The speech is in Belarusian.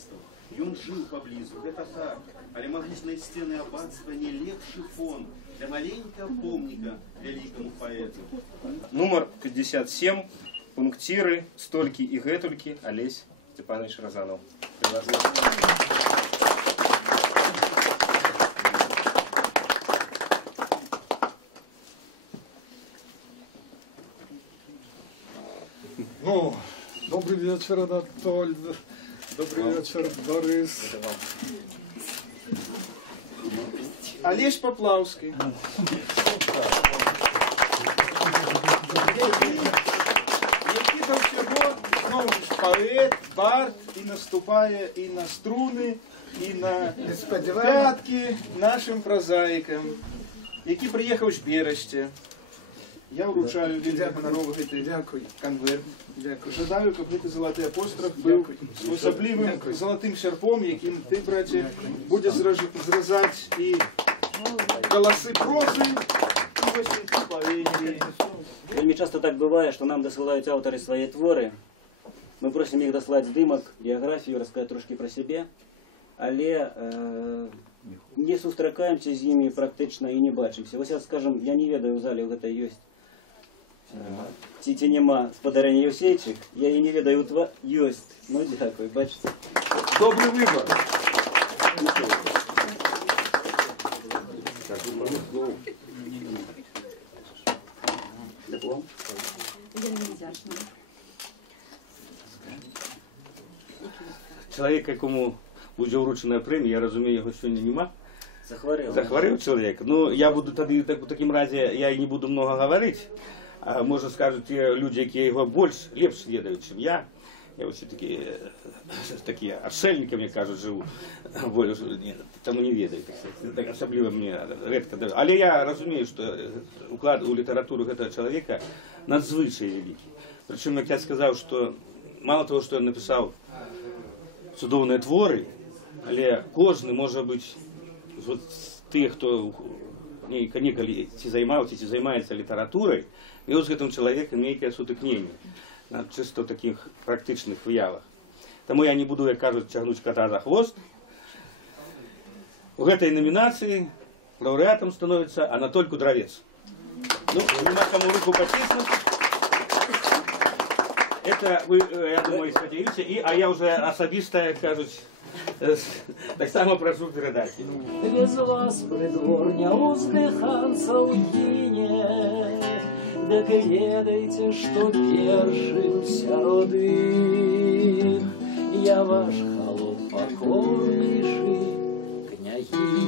свидетельстваў. Ён жыў паблізу, гэта так. Але магічныя сцены аббацтва не лепшы фон для маленькага помніка вялікаму паэту. Нумар 57, пунктиры, столькі і гэтулькі, Олесь Степанович Розанов. Ну, добрый вечер, Анатолий. Добрый вечер, Борис. Олесь Поплавский. Які до всього, знову ж, поет, бард, і наступає і на струни, і на п'ятки нашим прозаїкам, які приїхав з Берестя. Я вручаю вельмі ганаровы гэты конверт. Жадаю, каб гэты залаты апостроф быў асаблівым залатым сярпом, якім ты, браце, будзеш зразаць і галасы прозы, і васенькі паэзіі. Вельмі часто так бывае, што нам дасылаюць аўтары свае творы. Мы просім іх даслаць здымак, біяграфію, расказаць трошкі пра сябе, але не сустракаемся з імі практычна і не бачымся. Вось, скажам, я не ведаю, у зале гэта ёсць ці няма спадарэння Евсейчык, я і не ведаю, ёсць. Ну, дзякуй, бачыце. Добрый выбор. Чалавек, якому будзе ўручаная прэмія, я разумею, яго сёння няма. Захварэў чалавек. Ну, я буду тады, у такім разе, я і не буду много гаварыць. А можа, скажуць те людзі, якія яго лепш ведаюць, чым я. Я такі адшельнікам, як кажуць, жыву. Таму не ведаю. Асабліва мне рэдка. Але я разумею, што уклад у літаратуру гэтага чалавека надзвычай вялікі. Прычым, як я сказаў, што мала того, што ён напісаў цудоўныя творы, але кожны можа быць з тых, хто некалі ці займаўся, ці займаецца літаратурай, меў з гэтым чалавекам нейкае сутыкненне на чыста такіх практычных выявах. Таму я не буду, як кажуць, цягнуць кота за хвост. У гэтай номінацыі лаўрэатам становіцца Анатоль Кудравец. Ну, няма каму руку паціснуць. Это вы, я думаю, спадзяюся, а я уже асабіста, як кажуць, так само прошу передать. Без вас придворня уздыханца укине, так ведайте, что першым сярод іх я ваш холоп покорнейший, княгиня.